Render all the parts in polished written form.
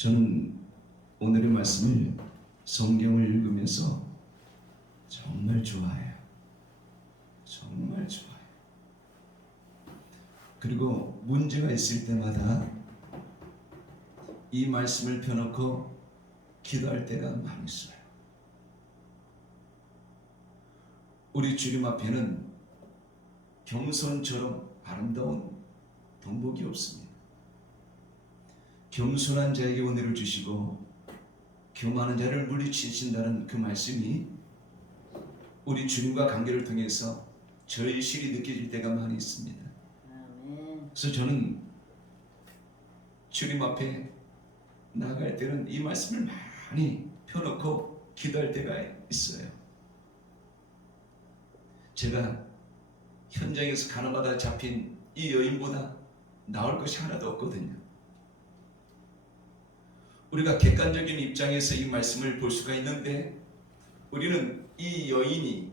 저는 오늘의 말씀을 성경을 읽으면서 정말 좋아해요. 정말 좋아해요. 그리고 문제가 있을 때마다 이 말씀을 펴놓고 기도할 때가 많이 있어요. 우리 주님 앞에는 겸손처럼 아름다운 동복이 없습니다. 겸손한 자에게 은혜를 주시고 교만한 자를 물리치신다는 그 말씀이 우리 주님과 관계를 통해서 절실히 느껴질 때가 많이 있습니다. 그래서 저는 주님 앞에 나갈 때는 이 말씀을 많이 펴놓고 기도할 때가 있어요. 제가 현장에서 가늠하다 잡힌 이 여인보다 나을 것이 하나도 없거든요. 우리가 객관적인 입장에서 이 말씀을 볼 수가 있는데 우리는 이 여인이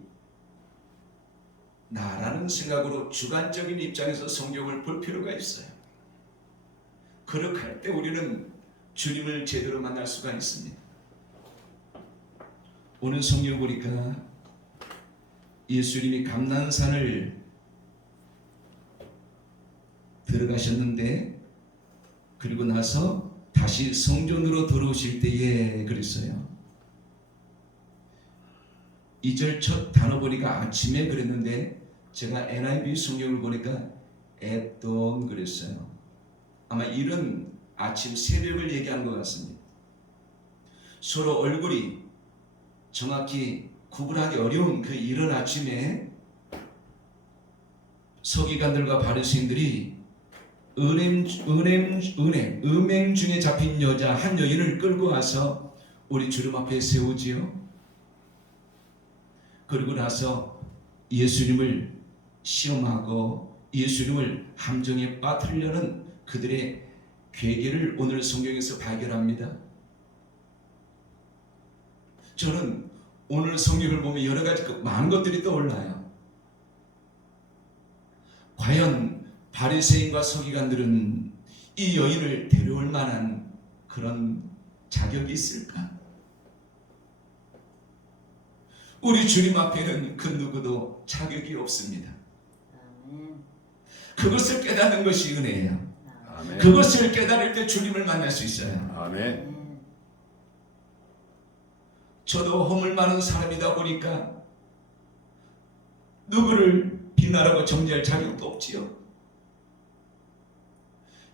나라는 생각으로 주관적인 입장에서 성경을 볼 필요가 있어요. 그렇게 할 때 우리는 주님을 제대로 만날 수가 있습니다. 오늘 성경을 보니까 예수님이 감난산을 들어가셨는데 그리고 나서 다시 성전으로 들어오실 때에 그랬어요. 2절 첫 단어 보니까 아침에 그랬는데 제가 NIV 성경을 보니까 at dawn 그랬어요. 아마 이런 아침 새벽을 얘기한 것 같습니다. 서로 얼굴이 정확히 구분하기 어려운 그 이른 아침에 서기관들과 바리새인들이 음행 중에 잡힌 여자 한 여인을 끌고 와서 우리 주님 앞에 세우지요. 그리고 나서 예수님을 시험하고 예수님을 함정에 빠뜨리려는 그들의 괴계를 오늘 성경에서 발견합니다. 저는 오늘 성경을 보면 여러 가지 많은 것들이 떠올라요. 과연 바리새인과 서기관들은 이 여인을 데려올 만한 그런 자격이 있을까? 우리 주님 앞에는 그 누구도 자격이 없습니다. 그것을 깨닫는 것이 은혜예요. 아멘. 그것을 깨달을 때 주님을 만날 수 있어요. 아멘. 저도 허물 많은 사람이다 보니까 누구를 비난하고 정죄할 자격도 없지요.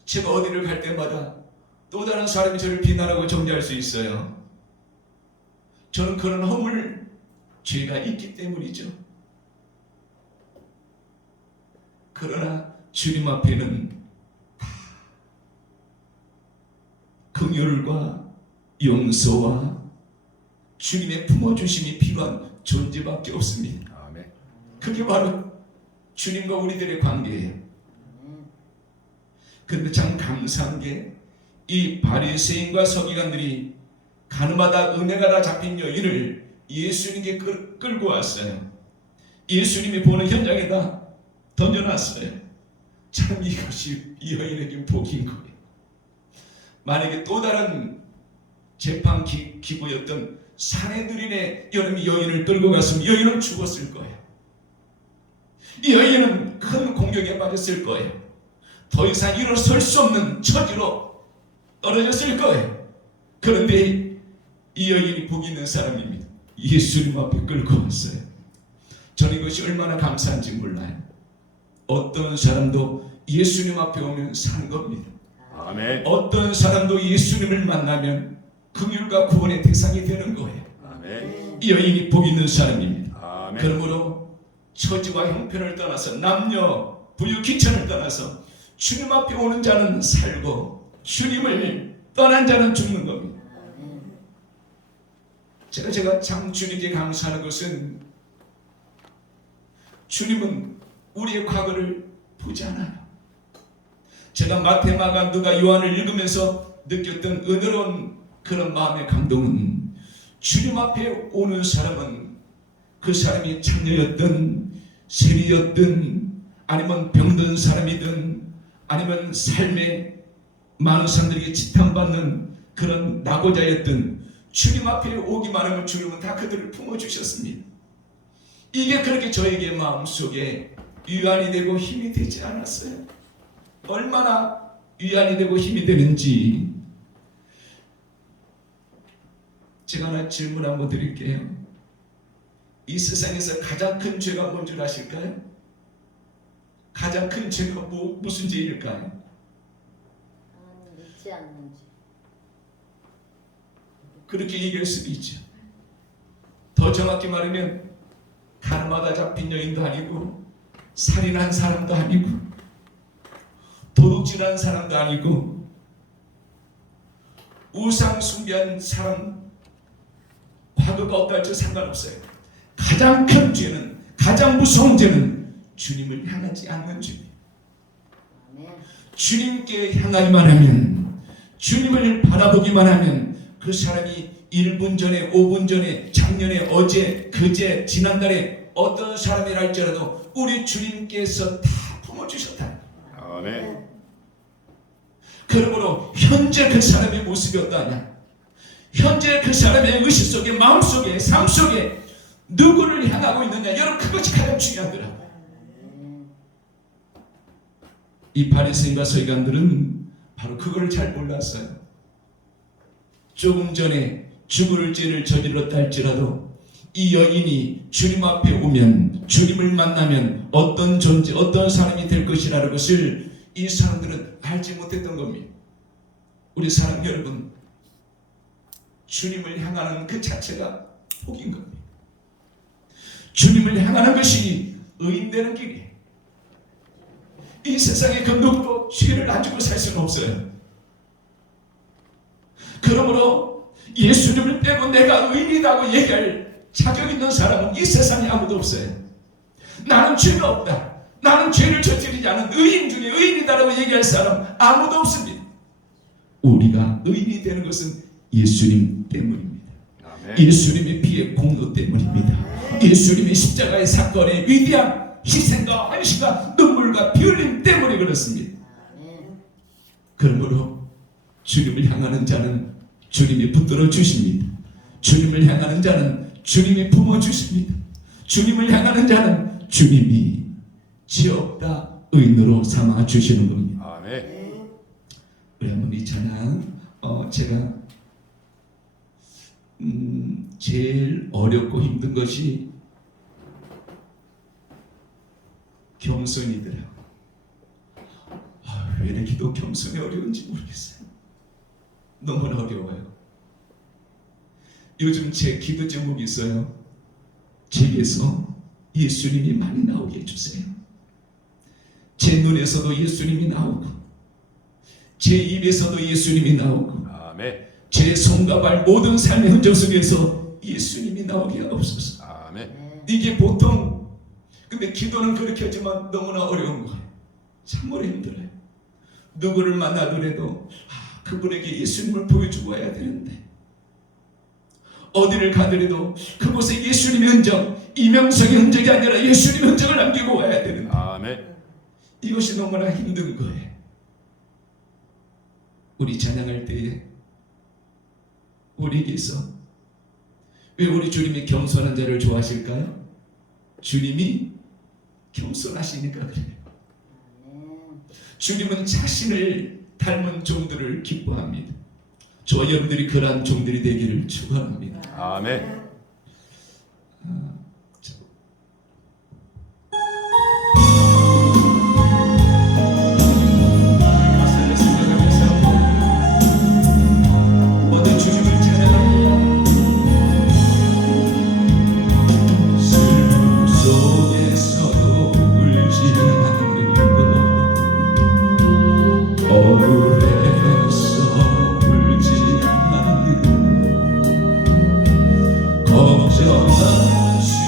제가 어디를 갈 때마다 또 다른 사람이 저를 비난하고 정죄할 수 있어요. 저는 그런 허물, 죄가 있기 때문이죠. 그러나 주님 앞에는 긍휼과 용서와 주님의 품어주심이 필요한 존재밖에 없습니다. 아멘. 그게 바로 주님과 우리들의 관계예요. 그런데 참 감사한 게 이 바리새인과 서기관들이 가늠하다 은혜가 잡힌 여인을 예수님께 끌고 왔어요. 예수님이 보는 현장에다 던져놨어요. 참 이것이 이 여인에게 복인 거예요. 만약에 또 다른 재판 기구였던 사내들인의 여인을 끌고 갔으면 여인은 죽었을 거예요. 이 여인은 큰 공격에 빠졌을 거예요. 더 이상 일어설 수 없는 처지로 떨어졌을 거예요. 그런데 이 여인이 복 있는 사람입니다. 예수님 앞에 끌고 왔어요. 저는 이것이 얼마나 감사한지 몰라요. 어떤 사람도 예수님 앞에 오면 사는 겁니다. 아멘. 어떤 사람도 예수님을 만나면 긍휼과 구원의 대상이 되는 거예요. 아멘. 이 여인이 복 있는 사람입니다. 아멘. 그러므로 처지와 형편을 떠나서 남녀 부유 귀천을 떠나서 주님 앞에 오는 자는 살고 주님을 떠난 자는 죽는 겁니다. 제가 참 주님께 감사하는 것은 주님은 우리의 과거를 보지 않아요. 제가 마태, 마가, 누가, 요한을 읽으면서 느꼈던 은혜로운 그런 마음의 감동은 주님 앞에 오는 사람은 그 사람이 창녀였든 세리였든 아니면 병든 사람이든 아니면 삶에 많은 사람들에게 지탄받는 그런 낙오자였던 주님 앞에 오기만 하면 주님은 다 그들을 품어주셨습니다. 이게 그렇게 저에게 마음속에 위안이 되고 힘이 되지 않았어요. 얼마나 위안이 되고 힘이 되는지 제가 하나 질문 한번 드릴게요. 이 세상에서 가장 큰 죄가 뭔 줄 아실까요? 가장 큰 죄가 무슨 죄일까요? 하나님 믿지 않는 죄. 그렇게 얘기할 수도 있죠. 더 정확히 말하면 가늠하다 잡힌 여인도 아니고 살인한 사람도 아니고 도둑질한 사람도 아니고 우상 숭배한 사람 과거가 어떨지 상관없어요. 가장 큰 죄는, 가장 무서운 죄는 주님을 향하지 않는 죄입니다. 아멘. 주님께 향하기만 하면, 주님을 바라보기만 하면 그 사람이 1분 전에, 5분 전에, 작년에, 어제, 그제, 지난달에 어떤 사람이라 할지라도 우리 주님께서 다 품어주셨다. 아멘. 그러므로 현재 그 사람의 모습이 어떠하냐, 현재 그 사람의 의식 속에, 마음 속에, 삶 속에 누구를 향하고 있느냐, 여러분 그것이 가장 중요하더라. 이 바리새인과 서기관들은 바로 그걸 잘 몰랐어요. 조금 전에 죽을 죄를 저질렀다 할지라도 이 여인이 주님 앞에 오면, 주님을 만나면 어떤 존재, 어떤 사람이 될 것이라는 것을 이 사람들은 알지 못했던 겁니다. 우리 사랑 여러분, 주님을 향하는 그 자체가 복인 겁니다. 주님을 향하는 것이 의인되는 길이에요. 이 세상에 그 누구도 죄를 안 지고 살 수는 없어요. 그러므로 예수님을 빼고 내가 의인이라고 얘기할 자격 있는 사람은 이 세상에 아무도 없어요. 나는 죄가 없다, 나는 죄를 저지르지 않은 의인 중에 의인이다라고 얘기할 사람 아무도 없습니다. 우리가 의인이 되는 것은 예수님 때문입니다. 아멘. 예수님의 피의 공로 때문입니다. 예수님의 십자가의 사건의 위대한 희생과 헌신과 눈물과 피 흘림 때문에 그렇습니다. 아멘. 그러므로 주님을 향하는 자는 주님이 붙들어 주십니다. 주님을 향하는 자는 주님이 품어 주십니다. 주님을 향하는 자는 주님이 죄 없다 의인으로 삼아 주시는 겁니다. 아멘. 우리 한번 이 찬양 제가 제일 어렵고 힘든 것이 겸손이더라고요. 왜 이렇게 기도 겸손이 어려운지 모르겠어요. 너무나 어려워요. 요즘 제 기도 제목이 있어요. 제게서 예수님이 많이 나오게 해주세요. 제 눈에서도 예수님이 나오고, 제 입에서도 예수님이 나오고, 아멘. 제 손과 발 모든 삶의 흔적 속에서 예수님이 나오게 하옵소서. 아멘. 이게 보통, 근데 기도는 그렇게 하지만 너무나 어려운 거예요. 참으로 힘들어요. 누구를 만나더라도 그분에게 예수님을 보여주고 와야 되는데, 어디를 가더라도 그곳에 예수님의 흔적, 이명석의 흔적이 아니라 예수님의 흔적을 남기고 와야 되는데, 아멘. 이것이 너무나 힘든 거예요. 우리 찬양할 때에 우리에게서 왜 우리 주님이 겸손한 자를 좋아하실까요? 주님이 겸손하시니까 그래요. 주님은 자신을 닮은 종들을 기뻐합니다. 저와 여러분들이 그러한 종들이 되기를 축원합니다. 아멘. 모든 주님을 찬양하고 슬픔 속에서도 울지 않는 것, 억울해서 울지 않는 것, 걱정하지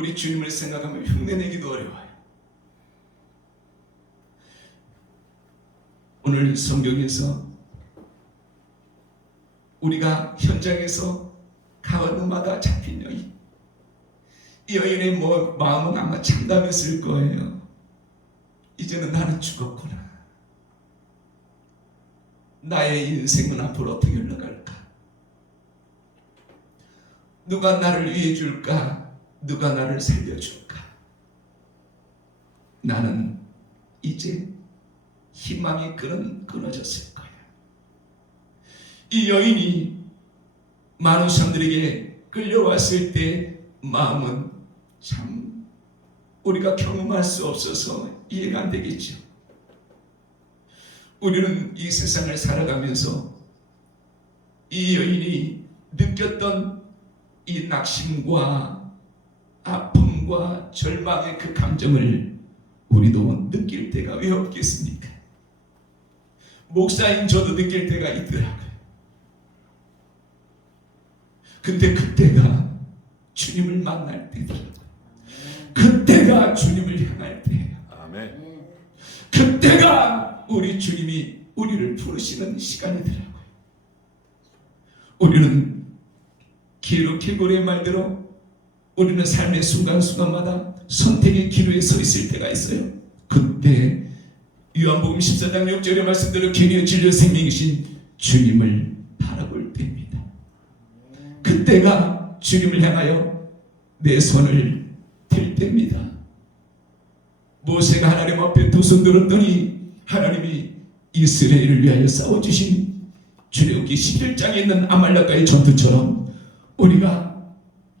우리 주님을 생각하면 흉내내기도 어려워요. 오늘 성경에서 우리가 현장에서 가는마다 잡힌 여인, 이 여인의 마음은 아마 참담했을 거예요. 이제는 나는 죽었구나. 나의 인생은 앞으로 어떻게 흘러갈까? 누가 나를 위해 줄까? 누가 나를 살려줄까? 나는 이제 희망이 끊어졌을 거야. 이 여인이 많은 사람들에게 끌려왔을 때 마음은 참 우리가 경험할 수 없어서 이해가 안 되겠죠. 우리는 이 세상을 살아가면서 이 여인이 느꼈던 이 낙심과 아픔과 절망의 그 감정을 우리도 느낄 때가 왜 없겠습니까? 목사인 저도 느낄 때가 있더라고요. 근데 그때가 주님을 만날 때더라고요. 그때가 주님을 향할 때예요. 아멘. 그때가 우리 주님이 우리를 부르시는 시간이더라고요. 우리는 기록해고의 말대로 우리는 삶의 순간순간마다 선택의 기로에 서 있을 때가 있어요. 그때 요한복음 14장 6절의 말씀대로 길이요 진리요 생명이신 주님을 바라볼 때입니다. 그때가 주님을 향하여 내 손을 들 때입니다. 모세가 하나님 앞에 두 손 들었더니 하나님이 이스라엘을 위하여 싸워주신 출애굽기 11장에 있는 아말렉과의 전투처럼 우리가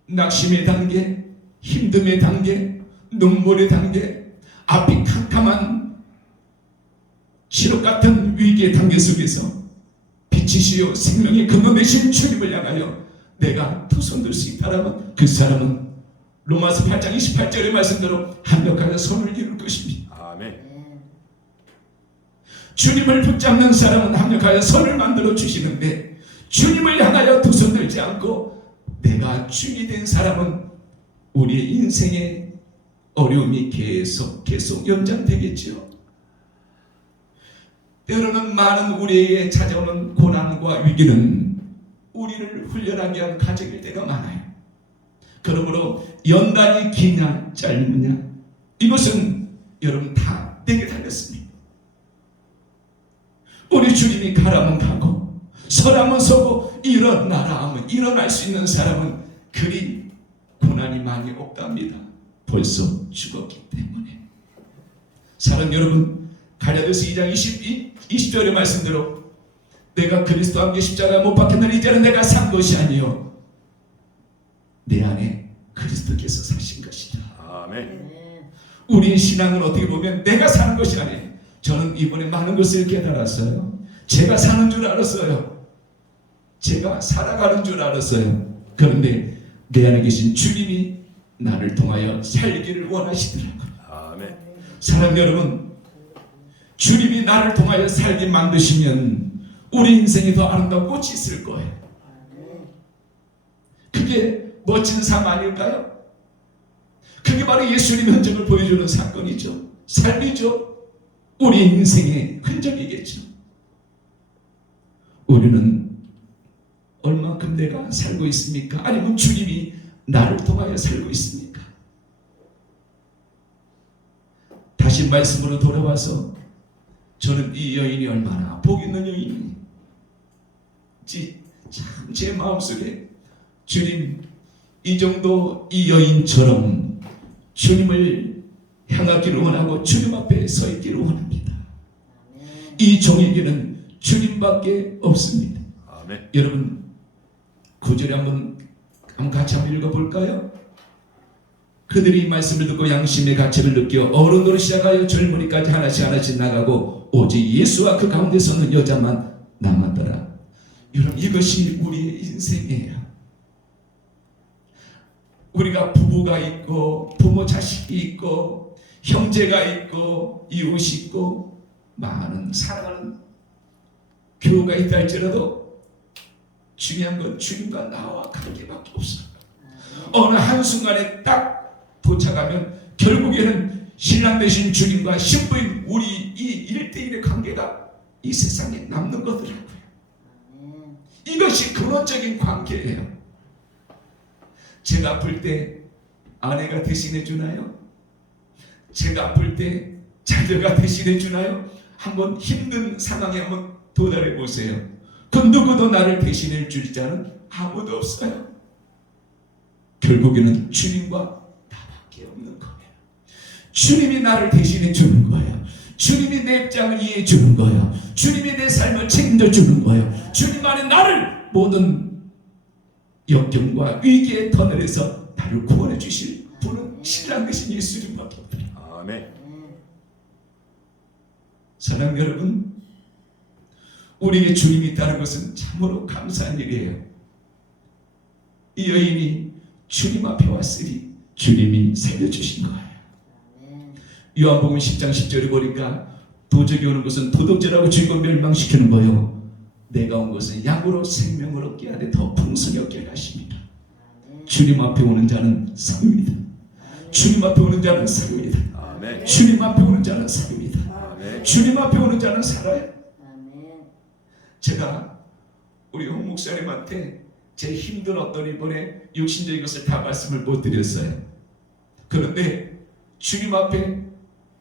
낙심의 단계, 힘듦의 단계, 눈물의 단계, 앞이 캄캄한 시록 같은 위기의 단계 속에서 빛이시요 생명의 근원 되신 주님을 향하여 내가 두 손 들 수 있다라면 그 사람은 로마서 8장 28절의 말씀대로 한력하여 손을 이룰 것입니다. 아멘. 주님을 붙잡는 사람은 합력하여 선을 만들어 주시는데 주님을 향하여 두 손 들지 않고 내가 죽이 된 사람은 우리의 인생의 어려움이 계속 연장되겠죠. 때로는 많은 우리에게 찾아오는 고난과 위기는 우리를 훈련하기 위한 과정일 때가 많아요. 그러므로 연단이 기냐 짧으냐 이것은 여러분 다 내게 달렸습니다. 우리 주님이 가라면 가고 서라면 서고 일어나라 하면 일어날 수 있는 사람은 그리 고난이 많이 없답니다. 벌써 죽었기 때문에. 사랑 여러분, 갈라디아서 2장 20절의 말씀대로 내가 그리스도와 함께 십자가에 못 박혔느니 이제는 내가 산 것이 아니요 내 안에 그리스도께서 사신 것이다. 아멘. 우리의 신앙은 어떻게 보면 내가 사는 것이 아니에요. 저는 이번에 많은 것을 깨달았어요. 제가 사는 줄 알았어요. 제가 살아가는 줄 알았어요. 그런데 내 안에 계신 주님이 나를 통하여 살기를 원하시더라고요. 아멘. 사랑 여러분, 주님이 나를 통하여 살게 만드시면 우리 인생에 더 아름다운 꽃이 있을 거예요. 그게 멋진 삶 아닐까요? 그게 바로 예수님의 흔적을 보여주는 사건이죠. 삶이죠. 우리 인생의 흔적이겠죠. 우리는 얼마큼 내가 살고 있습니까? 아니면 주님이 나를 통하여 살고 있습니까? 다시 말씀으로 돌아와서 저는 이 여인이 얼마나 복 있는 여인인지 참 제 마음속에 주님 이 정도 이 여인처럼 주님을 향하기를 원하고 주님 앞에 서 있기를 원합니다. 이 종에게는 주님밖에 없습니다. 아멘. 여러분 9절에 한번 같이 한번 읽어볼까요? 그들이 이 말씀을 듣고 양심의 가치를 느껴 어른으로 시작하여 젊은이까지 하나씩 나가고 오직 예수와 그 가운데 서는 여자만 남았더라. 여러분 이것이 우리의 인생이에요. 우리가 부부가 있고 부모 자식이 있고 형제가 있고 이웃이 있고 많은 사랑하는 교우가 있다 할지라도 중요한 건 주님과 나와 관계밖에 없어요. 어느 한순간에 딱 도착하면 결국에는 신랑 되신 주님과 신부인 우리 이 1대1의 관계가 이 세상에 남는 거더라고요. 아멘. 이것이 근원적인 관계예요. 제가 아플 때 아내가 대신해 주나요? 제가 아플 때 자녀가 대신해 주나요? 한번 힘든 상황에 한번 도달해 보세요. 그 누구도 나를 대신해 줄 자는 아무도 없어요. 결국에는 주님과 나밖에 없는 거예요. 주님이 나를 대신해 주는 거예요. 주님이 내 입장을 이해해 주는 거예요. 주님이 내 삶을 책임져 주는 거예요. 주님 안에 나를 모든 역경과 위기의 터널에서 나를 구원해 주실 분은 신랑 되신 예수님밖에 없어요. 아멘. 사랑하는 여러분, 우리에게 주님이 있다는 것은 참으로 감사한 일이에요. 이 여인이 주님 앞에 왔으니 주님이 살려주신 거예요. 아멘. 요한복음 10장 10절에 보니까 도적이 오는 것은 도둑질하고 즐거운 멸망시키는 거요. 내가 온 것은 양으로 생명을 얻게 하되 더 풍성히 얻게 하십니다. 아멘. 주님 앞에 오는 자는 삽니다. 주님 앞에 오는 자는 삽니다. 아멘. 주님 앞에 오는 자는 삽니다. 아멘. 주님 앞에 오는 자는 살아요. 아멘. 제가 우리 홍 목사님한테 제 힘든 어떤 이번에 육신적인 것을 다 말씀을 못 드렸어요. 그런데 주님 앞에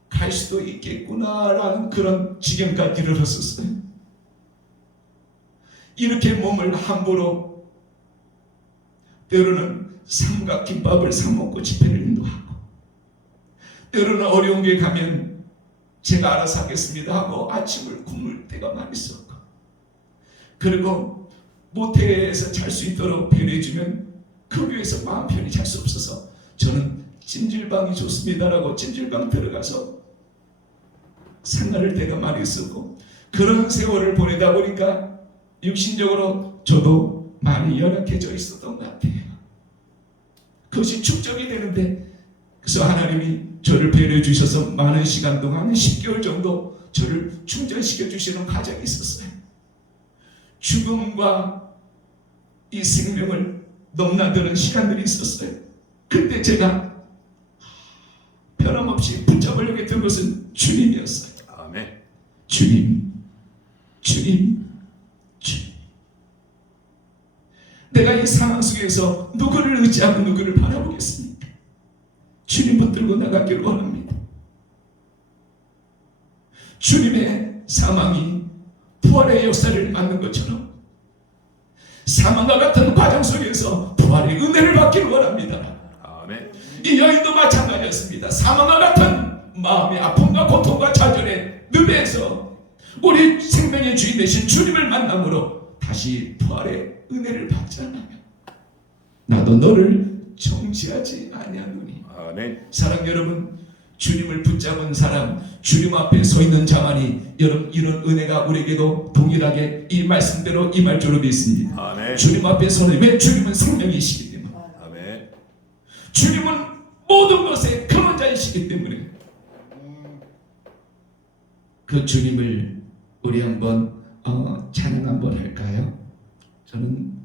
갈 수도 있겠구나라는 그런 지경까지 이르렀었어요. 이렇게 몸을 함부로 때로는 삼각김밥을 사 먹고 집회를 인도하고, 때로는 어려운 게 가면 제가 알아서 하겠습니다 하고 아침을 굶을 때가 많이 있었고, 그리고 모텔에서 잘 수 있도록 배려해주면 그 교회에서 마음 편히 잘 수 없어서 저는 찜질방이 좋습니다라고 찜질방 들어가서 생활을 때가 많이 있었고, 그런 세월을 보내다 보니까 육신적으로 저도 많이 연약해져 있었던 것 같아요. 그것이 축적이 되는데, 그래서 하나님이 저를 배려해 주셔서 많은 시간 동안 10개월 정도 저를 충전시켜 주시는 과정이 있었어요. 죽음과 이 생명을 넘나드는 시간들이 있었어요. 그때 제가 변함없이 붙잡으려고 했던 것은 주님이었어요. 아멘. 주님, 주님, 주님. 내가 이 상황 속에서 누구를 의지하고 누구를 바라보겠습니까? 주님 붙들고 나가기를 원합니다. 주님의 사망이 부활의 역사를 맞는 것처럼 사망과 같은 과정 속에서 부활의 은혜를 받기를 원합니다. 아멘. 이 여인도 마찬가지였습니다. 사망과 같은 마음의 아픔과 고통과 좌절의 늪에서 우리 생명의 주인 되신 주님을 만남으로 다시 부활의 은혜를 받잖아요. 나도 너를 정지하지 아니하노니. 아멘. 사랑 여러분, 주님을 붙잡은 사람, 주님 앞에 서 있는 자만이 여러분 이런 은혜가 우리에게도 동일하게 이 말씀대로 임할 줄로 믿습니다. 아멘. 주님 앞에 서는, 왜? 주님은 생명이시기 때문에, 아멘. 주님은 모든 것의 근원자이시기 때문에 그 주님을 우리 한번 찬양 한번 할까요? 저는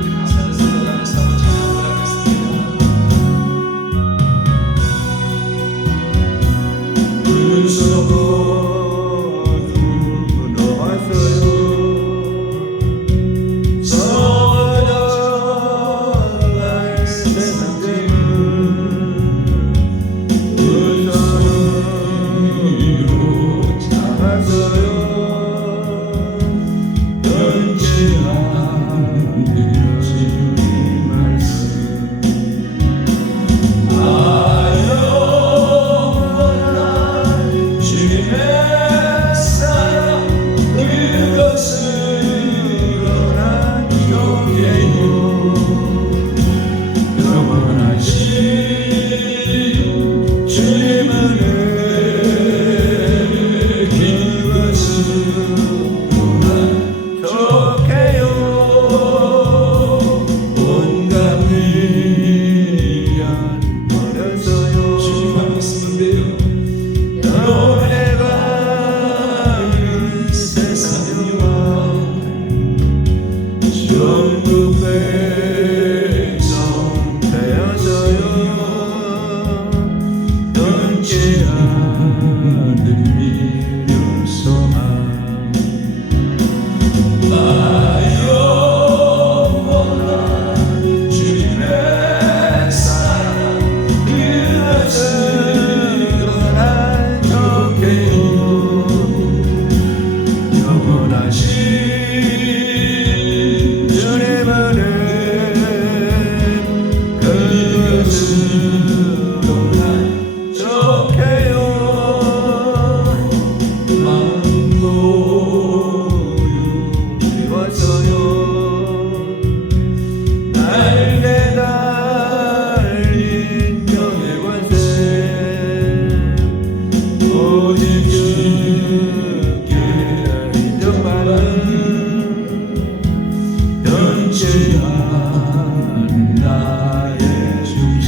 우리 가사를 생각하면서 한번 찬양 한번 하겠습니다. 주님의 것으로 난 족해요. 마음도 이루어져요. 날개 달린 병의 권세 오직 주께 인정받는 변치 않은 나의 주님.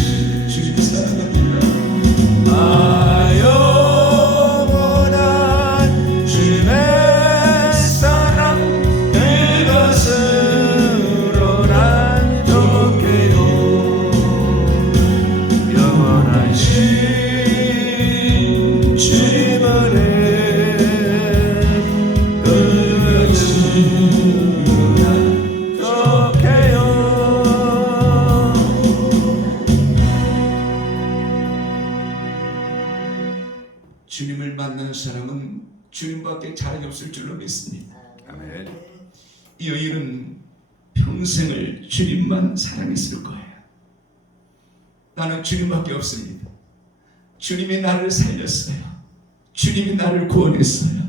주님의 사랑합니다. 아 영원한 주님의 사랑 그것으로 난 족해요. 영원하신 주님 은혜 그것으로 난 족해요. 주님을 만난 사람은 주님밖에 자랑이 없을 줄로 믿습니다. 아멘. 이 여인은 평생을 주님만 사랑했을 거예요. 나는 주님밖에 없습니다. 주님이 나를 살렸어요. 주님이 나를 구원했어요.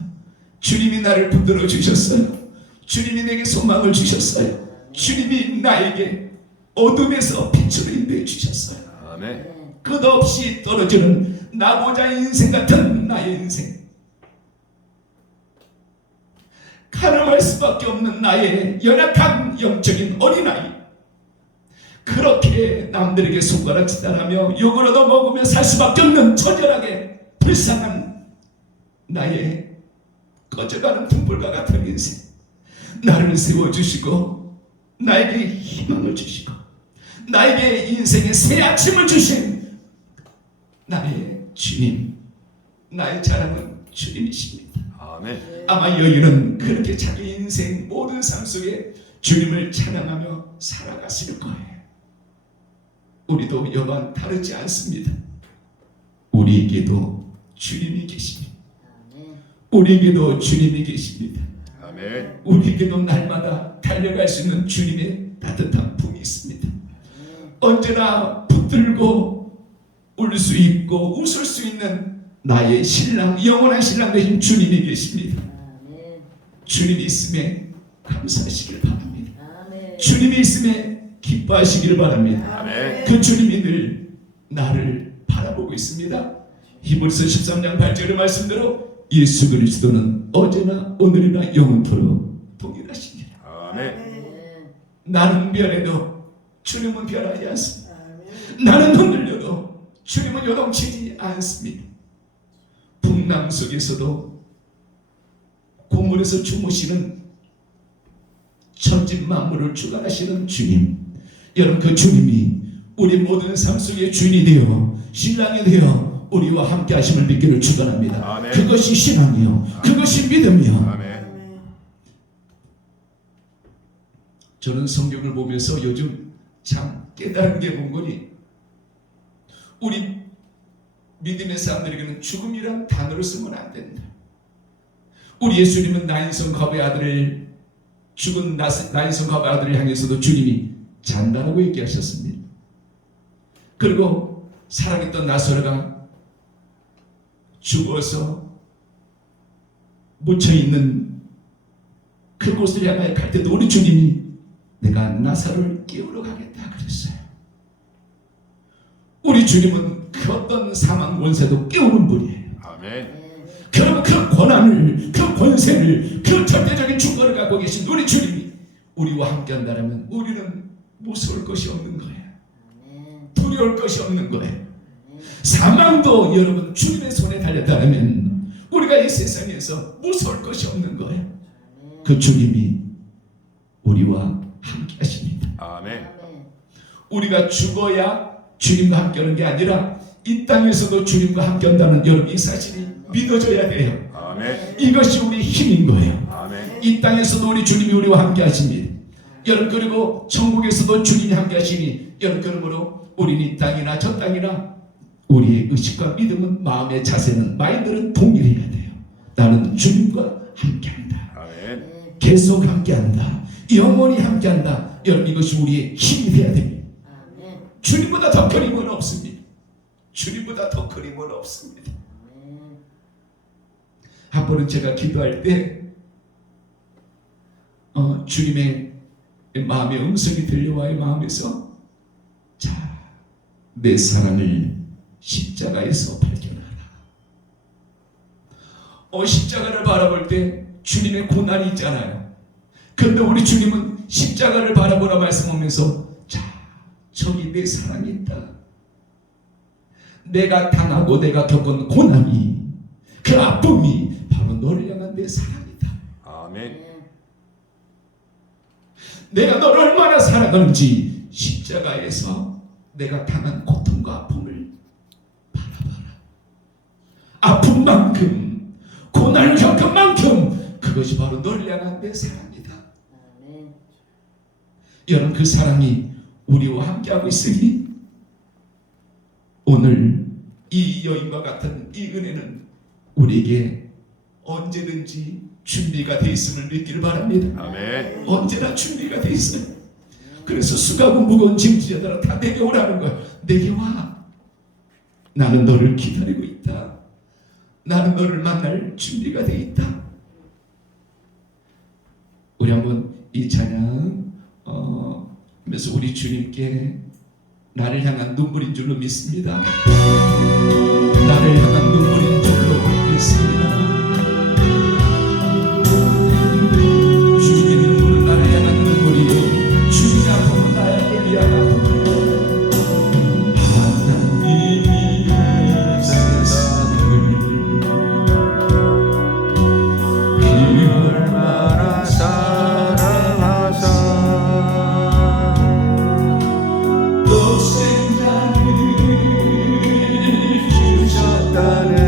주님이 나를 붙들어 주셨어요. 주님이 내게 소망을 주셨어요. 주님이 나에게 어둠에서 빛으로 인도해 주셨어요. 아멘. 끝없이 떨어지는 나보자 인생 같은 나의 인생, 가늠할 수밖에 없는 나의 연약한 영적인 어린아이, 그렇게 남들에게 손가락 짓단하며 욕을 얻어먹으며 살 수밖에 없는 처절하게 불쌍한 나의 꺼져가는 등불과 같은 인생, 나를 세워주시고 나에게 희망을 주시고 나에게 인생의 새 아침을 주신 나의 주님, 나의 자랑은 주님이십니다. 아멘. 아마 여인은 그렇게 자기 인생 모든 삶 속에 주님을 찬양하며 살아갔을 거예요. 우리도 여간 다르지 않습니다. 우리에게도 주님이 계십니다. 우리에게도 주님이 계십니다. 아멘. 우리에게도 날마다 달려갈 수 있는 주님의 따뜻한 품이 있습니다. 언제나 붙들고 울 수 있고 웃을 수 있는 나의 신랑, 영원한 신랑 되신 주님이 계십니다. 주님이 있음에 감사하시길 바랍니다. 주님이 있음에 기뻐하시길 바랍니다. 아멘. 그 주님이 늘 나를 바라보고 있습니다. 히브리서 13장 8절의 말씀대로 예수 그리스도는 어제나 오늘이나 영원토록 동일하시니라. 아멘. 나는 변해도 주님은 변하지 않습니다. 나는 흔들려도 주님은 요동치지 않습니다. 풍랑 속에서도 고물에서 주무시는 천지 만물을 주관하시는 주님, 여러분 그 주님이 우리 모든 삶 속의 주인이 되어 신랑이 되어 우리와 함께 하심을 믿기를 축원합니다. 아멘. 그것이 신앙이요, 그것이 믿음이요. 아멘. 저는 성경을 보면서 요즘 참 깨달은 게 뭔거니, 우리 믿음의 사람들에게는 죽음이란 단어를 쓰면 안 된다. 우리 예수님은 나인성 갑의 아들을, 죽은 나인성 갑의 아들을 향해서도 주님이 잔다라고 얘기하셨습니다. 그리고 사랑했던 나사로가 죽어서 묻혀있는 그곳을 향하여 갈 때도 우리 주님이 내가 나사로를 깨우러 가겠다 그랬어요. 우리 주님은 그 어떤 사망 권세도 깨우는 분이에요. 아멘. 그럼 그 권한을, 그 권세를, 그 절대적인 주권을 갖고 계신 우리 주님이 우리와 함께 한다면 우리는 무서울 것이 없는 거예요. 두려울 것이 없는 거예요. 사망도 여러분 주님의 손에 달렸다면 우리가 이 세상에서 무서울 것이 없는 거예요. 그 주님이 우리와 함께 하십니다. 아멘. 우리가 죽어야 주님과 함께 하는 게 아니라 이 땅에서도 주님과 함께 한다는 여러분 이 사실이 믿어져야 돼요. 아멘. 이것이 우리 힘인 거예요. 아멘. 이 땅에서도 우리 주님이 우리와 함께 하십니다. 여러분 그리고 천국에서도 주님이 함께 하시니 여러분 그러므로 우리는 이 땅이나 저 땅이나 우리의 의식과 믿음은, 마음의 자세는, 마인드는 동일해야 돼요. 나는 주님과 함께한다. 아멘. 계속 함께한다. 영원히 함께한다. 여러분 이것이 우리의 힘이 돼야 됩니다. 주님보다 더 큰 힘은 없습니다. 주님보다 더 큰 힘은 없습니다. 아멘. 한 번은 제가 기도할 때 주님의 마음의 음성이 들려와요. 마음에서 자, 내 사랑을 십자가에서 발견하라. 십자가를 바라볼 때 주님의 고난이 있잖아요. 그런데 우리 주님은 십자가를 바라보라 말씀하면서 자, 저기 내 사랑이 있다. 내가 당하고 내가 겪은 고난이, 그 아픔이 바로 너를 향한 내 사랑이다. 아멘. 내가 너를 얼마나 사랑하는지 십자가에서 내가 당한 고통과 아픔을 바라봐라. 아픈 만큼, 고난을 겪은 만큼 그것이 바로 너를 향한 내 사랑이다. 아멘. 여러분, 그 사랑이 우리와 함께하고 있으니 오늘 이 여인과 같은 이 은혜는 우리에게 언제든지 준비가 돼 있음을 믿기를 바랍니다. 아멘. 언제나 준비가 돼 있어요. 그래서 수고하고 무거운 짐지자들아 다 내게 오라는 거야. 내게 와. 나는 너를 기다리고 있다. 나는 너를 만날 준비가 돼 있다. 우리 한번 이 찬양 하면서 우리 주님께 나를 향한 눈물인 줄로 믿습니다. 나를 향한 눈물인 줄로 믿습니다. 주님의 눈물은 나를 향한 눈물이요 주님의 아픔은 나를 위하여 하나님이 세상을 얼마나 사랑하사 또 생각을 주셨다네.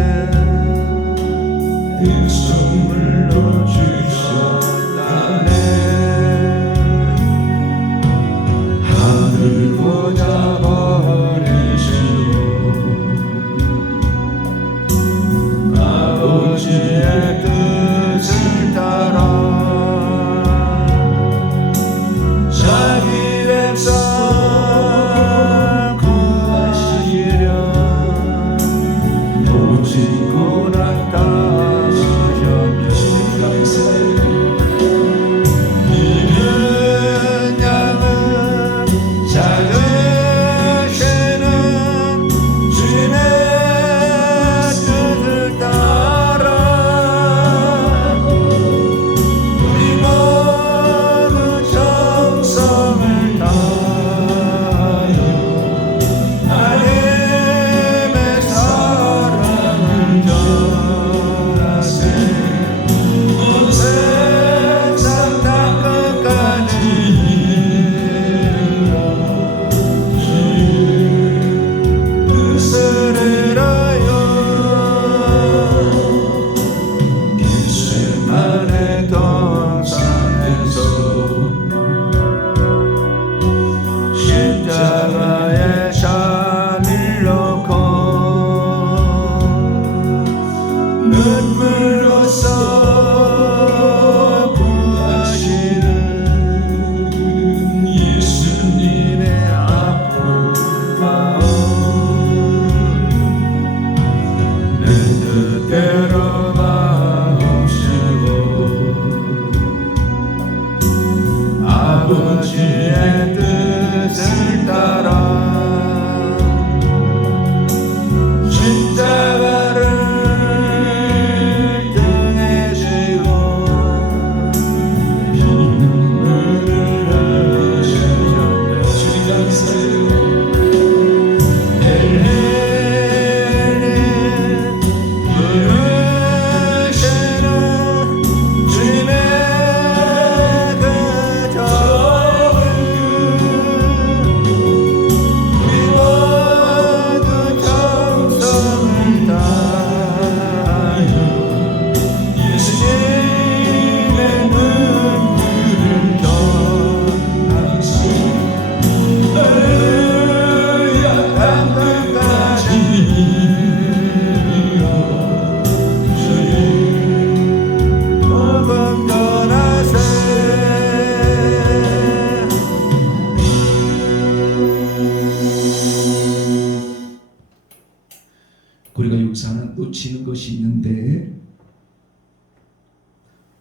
놓치는 것이 있는데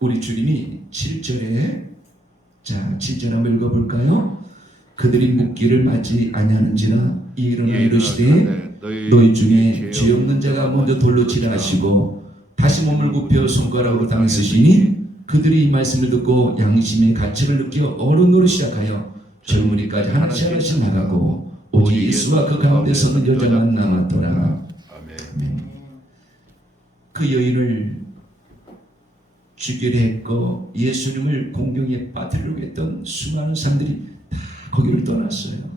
우리 주님이 7절에 7절 한번 읽어볼까요? 그들이 묻기를 맞지 아니하는지라 일어나 이르시되 너희 중에 죄 없는 자가 먼저 돌로 치라 하시고 다시 몸을 굽혀 손가락으로 땅에 쓰시니 그들이 이 말씀을 듣고 양심의 가책을 느끼어 어른으로 시작하여 젊은이까지 하나씩 하나씩 나가고 오직 예수와 그 가운데 서는 여자만 남았더라. 아멘. 그 여인을 죽이려 했고 예수님을 공경에 빠뜨리려고 했던 수많은 사람들이 다 거기를 떠났어요.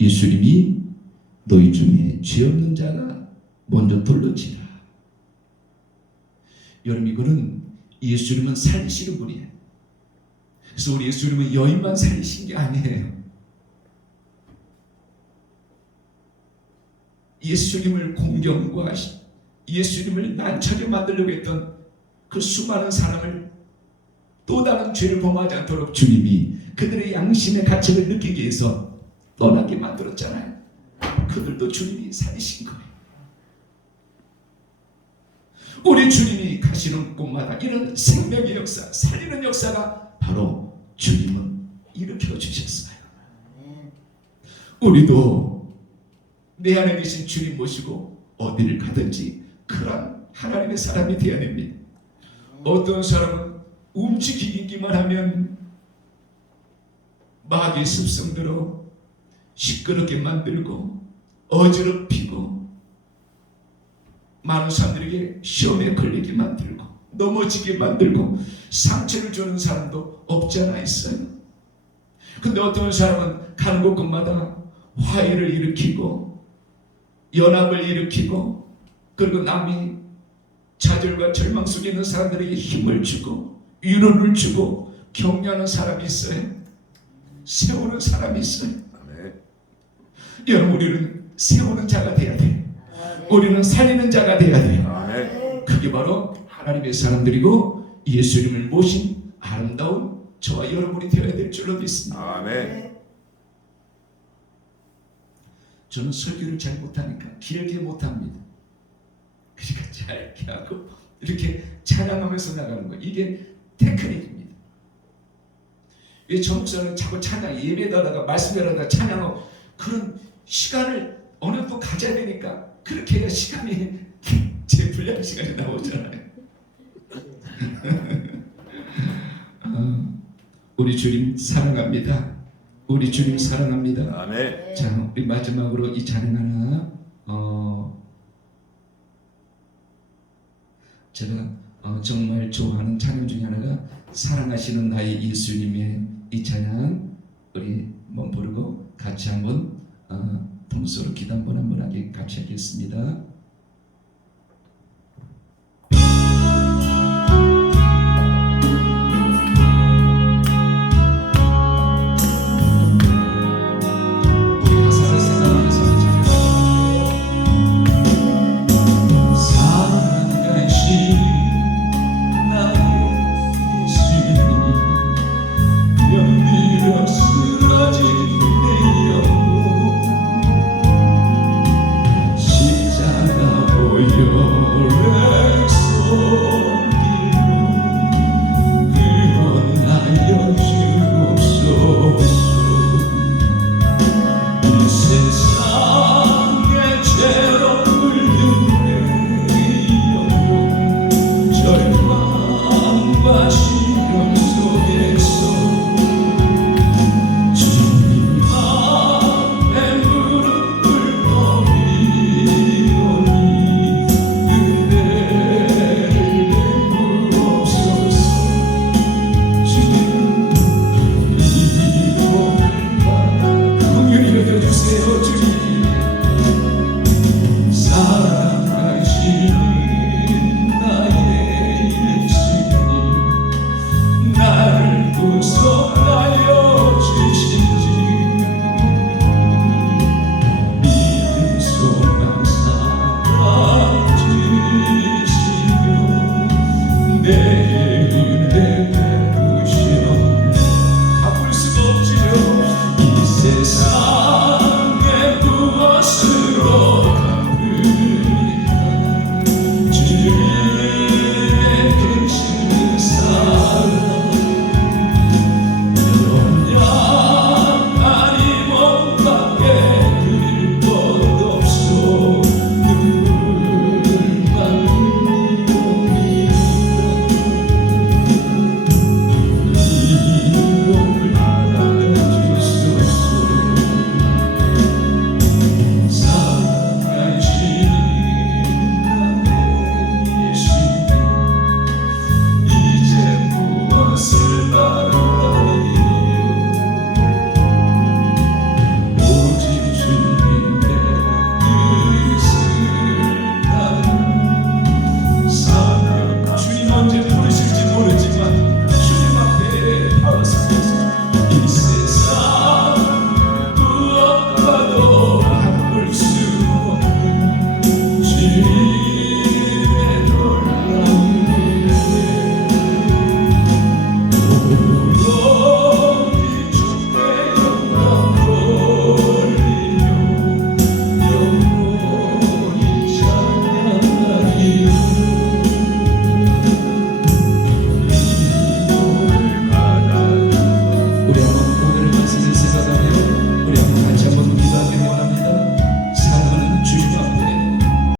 예수님이 너희 중에 죄 없는 자가 먼저 돌로 치라. 여러분, 이거는 예수님은 살리시는 분이에요. 그래서 우리 예수님은 여인만 살리신 게 아니에요. 예수님을 공경과 예수님을 난처하게 만들려고 했던 그 수많은 사람을 또 다른 죄를 범하지 않도록 주님이 그들의 양심의 가책을 느끼기 위해서 떠나게 만들었잖아요. 그들도 주님이 살리신 거예요. 우리 주님이 가시는 곳마다 이런 생명의 역사, 살리는 역사가 바로 주님은 일으켜 주셨어요. 우리도 내 안에 계신 주님 모시고 어디를 가든지 그런 하나님의 사람이 되어야 됩니다. 어떤 사람은 움직이기만 하면 마귀의 습성대로 시끄럽게 만들고 어지럽히고 많은 사람들에게 시험에 걸리게 만들고 넘어지게 만들고 상처를 주는 사람도 없지 않아 있어요. 근데 어떤 사람은 가는 곳곳마다 화해를 일으키고 연합을 일으키고 그리고 남이 좌절과 절망 속에 있는 사람들에게 힘을 주고 위로를 주고 격려하는 사람이 있어요. 세우는 사람이 있어요. 아멘. 여러분, 우리는 세우는 자가 돼야 돼요. 우리는 살리는 자가 돼야 돼요. 아멘. 그게 바로 하나님의 사람들이고 예수님을 모신 아름다운 저와 여러분이 되어야 될 줄로 믿습니다. 아멘. 저는 설교를 잘 못하니까 길게 못합니다. 그러니까 짧게 하고 이렇게 찬양하면서 나가는 거예요. 이게 테크닉입니다. 왜 전국사는 자꾸 찬양 예배다가 말씀하다가 찬양하고 그런 시간을 어느 정도 가져야 되니까 그렇게 해야 시간이 제 분량 시간이 나오잖아요. 우리 주님 사랑합니다. 우리 주님 사랑합니다. 아멘. 자, 우리 마지막으로 이 찬양 하나 제가 정말 좋아하는 찬양 중에 하나가 사랑하시는 나의 예수님의 이 찬양 우리 한번 부르고 같이 한번 동서로 기도 한번 하게 같이 하겠습니다. 바꿀 수가 없지요. 이 세상